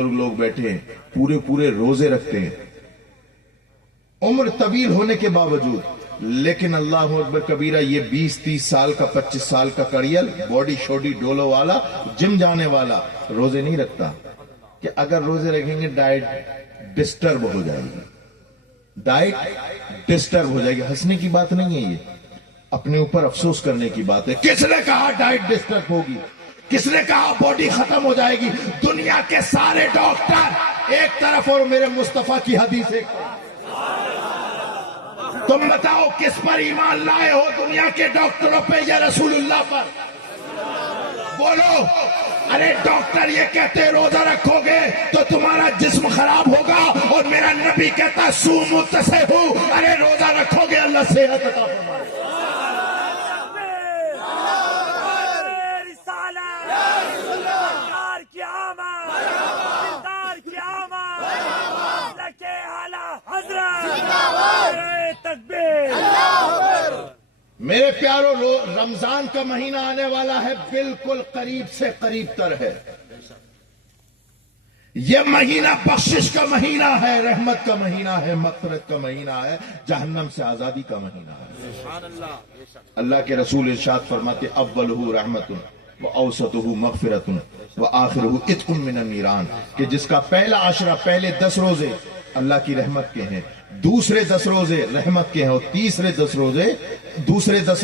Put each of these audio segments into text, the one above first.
لوگ بیٹھے ہیں پورے پورے روزے رکھتے ہیں عمر طویل ہونے کے باوجود، لیکن اللہ اکبر کبیرہ یہ 20-30 سال کا 25 سال کا کڑیل باڈی شوڈی ڈولو والا جم جانے والا روزے نہیں رکھتا کہ اگر روزے رکھیں گے ڈائٹ ڈسٹرب ہو جائے گی، ڈائٹ ڈسٹرب ہو جائے گی۔ ہنسنے کی بات نہیں ہے، یہ اپنے اوپر افسوس کرنے کی بات ہے۔ کس نے کہا ڈائٹ ڈسٹرب ہوگی؟ کس نے کہا باڈی ختم ہو جائے گی؟ دنیا کے سارے ڈاکٹر ایک طرف اور میرے مصطفیٰ کی حدیث ایک طرف۔ تم بتاؤ کس پر ایمان لائے ہو، دنیا کے ڈاکٹروں پہ یا رسول اللہ پر؟ بولو۔ ارے ڈاکٹر یہ کہتے روزہ رکھو گے تو تمہارا جسم خراب ہوگا، اور میرا نبی کہتا صوموا تصحوا، ارے روزہ رکھو گے اللہ صحت عطا فرمائے۔ میرے پیارو، رمضان کا مہینہ آنے والا ہے، بالکل قریب سے قریب تر ہے۔ یہ مہینہ بخشش کا مہینہ ہے، رحمت کا مہینہ ہے، مغفرت کا مہینہ ہے، جہنم سے آزادی کا مہینہ ہے۔ اللہ کے رسول ارشاد فرماتے اولہ رحمت واوسطہ مغفرت وآخرہ عتق من النیران، کہ جس کا پہلا عشرہ، پہلے 10 روزے اللہ کی رحمت کے ہیں، دوسرے 10 روزے رحمت کے ہیں، اور تیسرے 10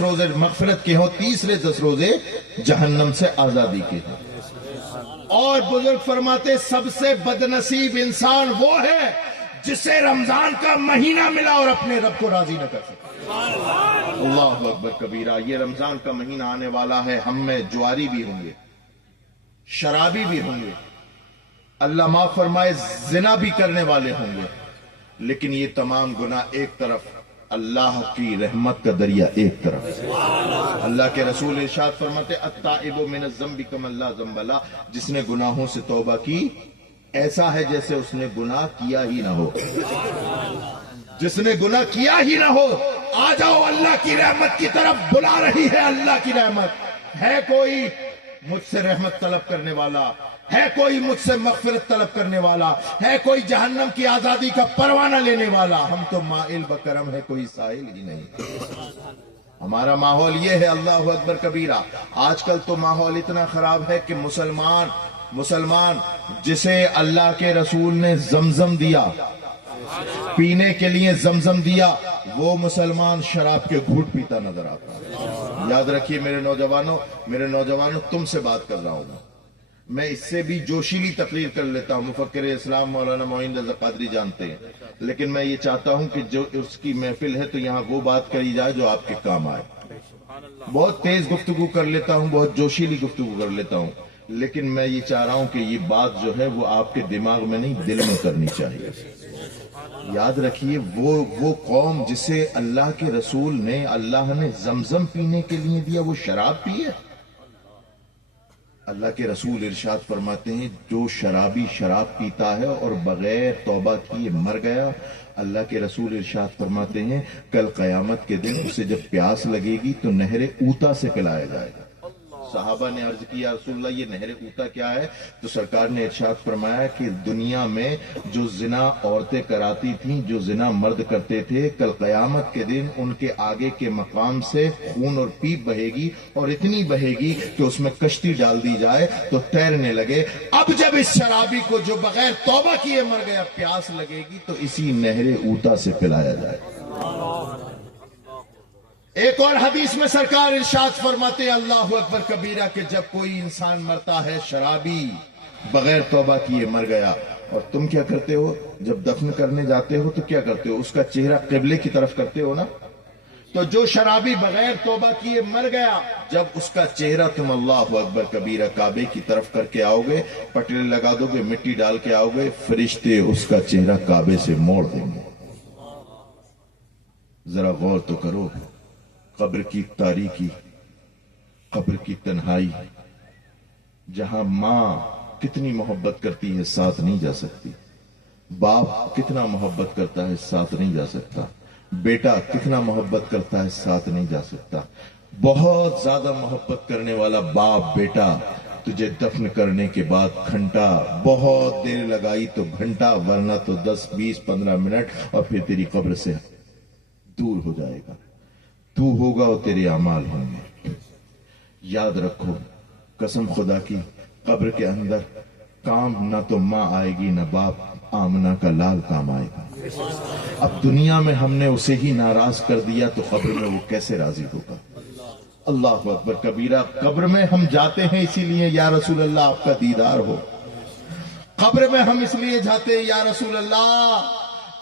روزے مغفرت کے ہیں، اور تیسرے 10 روزے جہنم سے آزادی کے ہیں۔ اور بزرگ فرماتے سب سے بدنصیب انسان وہ ہے جسے رمضان کا مہینہ ملا اور اپنے رب کو راضی نہ کر سکا۔ اللہ اکبر کبیرہ۔ یہ رمضان کا مہینہ آنے والا ہے، ہم میں جواری بھی ہوں گے، شرابی بھی ہوں گے، اللہ معاف فرمائے زنا بھی کرنے والے ہوں گے، لیکن یہ تمام گناہ ایک طرف، اللہ کی رحمت کا دریا ایک طرف۔ اللہ کے رسول ارشاد فرماتے التائب من الذنب کمن لا ذنب لہ، جس نے گناہوں سے توبہ کی ایسا ہے جیسے اس نے گناہ کیا ہی نہ ہو۔ جس نے گناہ کیا ہی نہ ہو، آ جاؤ اللہ کی رحمت کی طرف بلا رہی ہے اللہ کی رحمت۔ ہے کوئی مجھ سے رحمت طلب کرنے والا؟ ہے کوئی مجھ سے مغفرت طلب کرنے والا؟ ہے کوئی جہنم کی آزادی کا پروانہ لینے والا؟ ہم تو مائل بکرم ہے، کوئی سائل ہی نہیں۔ ہمارا ماحول یہ ہے، اللہ اکبر کبیرہ۔ آج کل تو ماحول اتنا خراب ہے کہ مسلمان جسے اللہ کے رسول نے زمزم دیا، پینے کے لیے زمزم دیا، وہ مسلمان شراب کے گھوٹ پیتا نظر آتا ہے۔ یاد رکھیے میرے نوجوانوں، تم سے بات کر رہا ہوں۔ میں اس سے بھی جوشیلی تقریر کر لیتا ہوں، مفکر اسلام مولانا معین رضا قادری جانتے ہیں، لیکن میں یہ چاہتا ہوں کہ جو اس کی محفل ہے تو یہاں وہ بات کری جائے جو آپ کے کام آئے۔ بہت تیز گفتگو کر لیتا ہوں، بہت جوشیلی گفتگو کر لیتا ہوں، لیکن میں یہ چاہ رہا ہوں کہ یہ بات جو ہے وہ آپ کے دماغ میں نہیں، دل میں کرنی چاہیے۔ یاد رکھیے وہ قوم جسے اللہ کے رسول نے، اللہ نے زمزم پینے کے لیے دیا، وہ شراب پیے۔ اللہ کے رسول ارشاد فرماتے ہیں جو شرابی شراب پیتا ہے اور بغیر توبہ کیے مر گیا، اللہ کے رسول ارشاد فرماتے ہیں کل قیامت کے دن اسے جب پیاس لگے گی تو نہر اوتا سے پلایا جائے گا۔ صحابہ نے عرض کیا رسول اللہ یہ نہر اوتا کیا ہے؟ تو سرکار نے ارشاد فرمایا کہ دنیا میں جو زنا عورتیں کراتی تھیں، جو زنا مرد کرتے تھے، کل قیامت کے دن ان کے آگے کے مقام سے خون اور پیپ بہے گی، اور اتنی بہے گی کہ اس میں کشتی ڈال دی جائے تو تیرنے لگے۔ اب جب اس شرابی کو جو بغیر توبہ کیے مر گیا پیاس لگے گی تو اسی نہر اوتا سے پلایا جائے۔ ایک اور حدیث میں سرکار ارشاد فرماتے ہیں اللہ اکبر کبیرہ کہ جب کوئی انسان مرتا ہے شرابی بغیر توبہ کیے مر گیا، اور تم کیا کرتے ہو جب دفن کرنے جاتے ہو؟ تو کیا کرتے ہو؟ اس کا چہرہ قبلے کی طرف کرتے ہو نا؟ تو جو شرابی بغیر توبہ کیے مر گیا، جب اس کا چہرہ تم اللہ اکبر کبیرہ کعبے کی طرف کر کے آؤ گے، پٹیلے لگا دو گے، مٹی ڈال کے آؤ گے، فرشتے اس کا چہرہ کعبے سے موڑ دیں گے۔ ذرا غور تو کرو، قبر کی تاریکی، قبر کی تنہائی، جہاں ماں کتنی محبت کرتی ہے ساتھ نہیں جا سکتی، باپ کتنا محبت کرتا ہے ساتھ نہیں جا سکتا، بیٹا کتنا محبت کرتا ہے ساتھ نہیں جا سکتا، بہت زیادہ محبت کرنے والا باپ بیٹا تجھے دفن کرنے کے بعد گھنٹہ بہت دیر لگائی تو گھنٹہ، ورنہ تو 10 20 15 منٹ، اور پھر تیری قبر سے دور ہو جائے گا. تو ہوگا اور تیرے اعمال ہوں گے. یاد رکھو، قسم خدا کی، قبر کے اندر کام نہ تو ماں آئے گی نہ باپ، آمنہ کا لال کام آئے گا. اب دنیا میں ہم نے اسے ہی ناراض کر دیا تو قبر میں وہ کیسے راضی ہوگا؟ اللہ اکبر کبیرہ. قبر میں ہم جاتے ہیں اسی لیے یا رسول اللہ آپ کا دیدار ہو. قبر میں ہم اس لیے جاتے ہیں یا رسول اللہ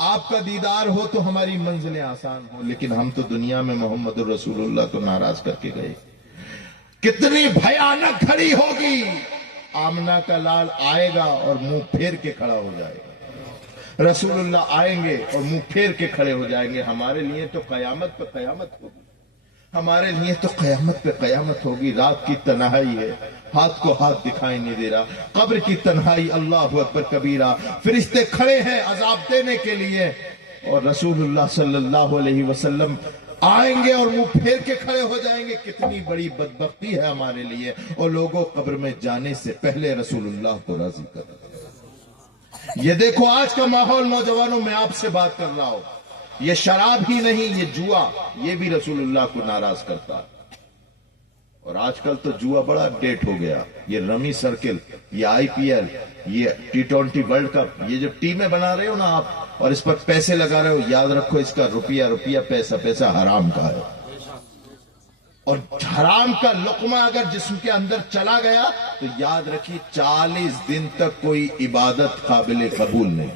آپ کا دیدار ہو تو ہماری منزلیں آسان ہو. لیکن ہم تو دنیا میں محمد رسول اللہ کو ناراض کر کے گئے. کتنی بھیانک گھڑی ہوگی. آمنہ کا لال آئے گا اور منہ پھیر کے کھڑا ہو جائے گا. رسول اللہ آئیں گے اور منہ پھیر کے کھڑے ہو جائیں گے. ہمارے لیے تو قیامت پہ قیامت ہوگی. ہمارے لیے تو قیامت پہ قیامت ہوگی. رات کی تنہائی ہے، ہاتھ کو ہاتھ دکھائی نہیں دے رہا. قبر کی تنہائی، اللہ اکبر کبیرہ. فرشتے کھڑے ہیں عذاب دینے کے لیے، اور رسول اللہ صلی اللہ علیہ وسلم آئیں گے اور منہ پھیر کے کھڑے ہو جائیں گے. کتنی بڑی بدبختی ہے ہمارے لیے. اور لوگوں قبر میں جانے سے پہلے رسول اللہ کو راضی کر. یہ دیکھو آج کا ماحول، نوجوانوں میں آپ سے بات کر رہا ہوں، یہ شراب ہی نہیں، یہ جوا، یہ بھی رسول اللہ کو ناراض کرتا. اور آج کل تو جوا بڑا اپڈیٹ ہو گیا. یہ رمی سرکل، یہ IPL، یہ T20 ورلڈ کپ، یہ جو ٹیمیں بنا رہے ہو نا آپ اور اس پر پیسے لگا رہے ہو، یاد رکھو اس کا روپیہ روپیہ، پیسہ پیسہ حرام کا ہے. اور حرام کا لقمہ اگر جسم کے اندر چلا گیا تو یاد رکھیے 40 دن تک کوئی عبادت قابل قبول نہیں.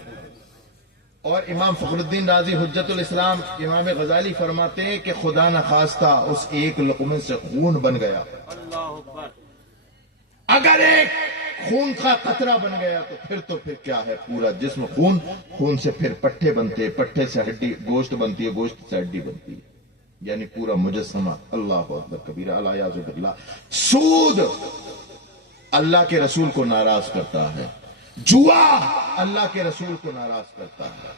اور امام فخر الدین رازی حجت الاسلام امام غزالی فرماتے ہیں کہ خدا نخواستہ اس ایک لقمے سے خون بن گیا. اگر ایک خون کا قطرہ بن گیا تو پھر کیا ہے، پورا جسم خون، خون سے پھر پٹھے بنتے ہیں، پٹھے سے ہڈی گوشت بنتی ہے، گوشت سے ہڈی بنتی ہے، یعنی پورا مجسمہ. اللہ اکبر کبیرہ. الیاذ باللہ. سود اللہ کے رسول کو ناراض کرتا ہے. جوا اللہ کے رسول کو ناراض کرتا ہے.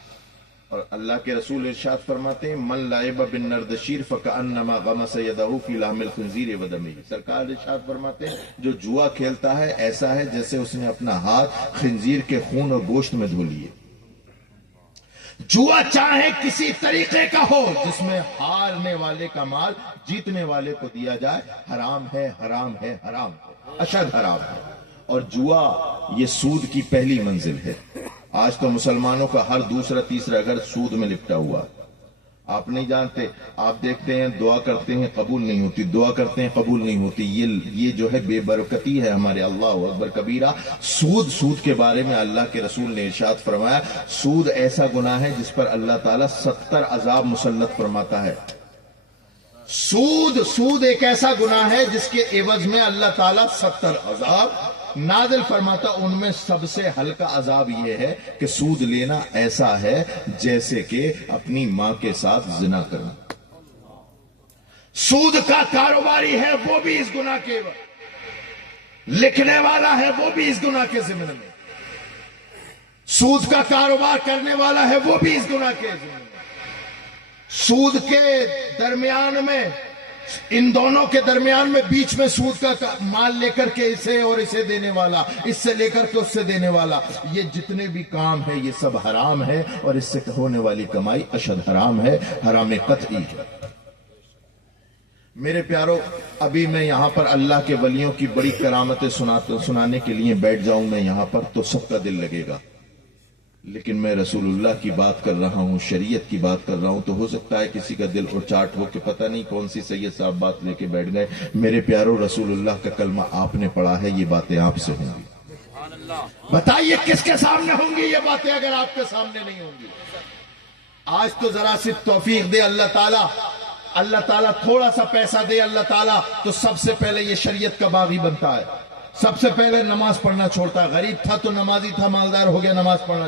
اور اللہ کے رسول ارشاد فرماتے ہیں من لعب بالنردشیر فکأنما غمس یدہ فی لحم الخنزیر ودمہ. سرکار ارشاد فرماتے ہیں جو جوا کھیلتا ہے ایسا ہے جیسے اس نے اپنا ہاتھ خنزیر کے خون اور گوشت میں دھو لیے. جوا چاہے کسی طریقے کا ہو جس میں ہارنے والے کا مال جیتنے والے کو دیا جائے، حرام ہے، حرام ہے، حرام ہے، اشد حرام ہے. اور جوا یہ سود کی پہلی منزل ہے. آج تو مسلمانوں کا ہر دوسرا تیسرا گھر سود میں لپٹا ہوا. آپ نہیں جانتے، آپ دیکھتے ہیں دعا کرتے ہیں قبول نہیں ہوتی، دعا کرتے ہیں قبول نہیں ہوتی. یہ جو ہے بے برکتی ہے ہمارے. اللہ اکبر کبیرہ. سود کے بارے میں اللہ کے رسول نے ارشاد فرمایا سود ایسا گناہ ہے جس پر اللہ تعالیٰ 70 عذاب مسلط فرماتا ہے. سود ایک ایسا گناہ ہے جس کے عوض میں اللہ تعالیٰ 70 عذاب نازل فرماتا. ان میں سب سے ہلکا عذاب یہ ہے کہ سود لینا ایسا ہے جیسے کہ اپنی ماں کے ساتھ زنا کرنا. سود کا کاروباری ہے وہ بھی اس گناہ کے، لکھنے والا ہے وہ بھی اس گناہ کے ضمن میں، سود کا کاروبار کرنے والا ہے وہ بھی اس گناہ کے ضمن میں. سود کے درمیان میں، ان دونوں کے درمیان میں، بیچ میں سود کا مال لے کر کے اسے اور اسے دینے والا، اس سے لے کر کے اس سے دینے والا، یہ جتنے بھی کام ہے یہ سب حرام ہے. اور اس سے ہونے والی کمائی اشد حرام ہے، حرام قطعی ہے. میرے پیارو، ابھی میں یہاں پر اللہ کے ولیوں کی بڑی کرامتیں سنانے کے لیے بیٹھ جاؤں میں یہاں پر تو سب کا دل لگے گا. لیکن میں رسول اللہ کی بات کر رہا ہوں، شریعت کی بات کر رہا ہوں، تو ہو سکتا ہے کسی کا دل اچاٹ ہو کہ پتہ نہیں کون سی سید صاحب بات لے کے بیٹھ گئے. میرے پیارو، رسول اللہ کا کلمہ آپ نے پڑھا ہے، یہ باتیں آپ سے ہوں گی. بتائیے کس کے سامنے ہوں گی یہ باتیں اگر آپ کے سامنے نہیں ہوں گی؟ آج تو ذرا سی توفیق دے اللہ تعالیٰ تھوڑا سا پیسہ دے اللہ تعالیٰ تو سب سے پہلے یہ شریعت کا باغی بنتا ہے. سب سے پہلے نماز پڑھنا چھوڑتا ہے. غریب تھا تو نمازی تھا، مالدار ہو گیا نماز پڑھنا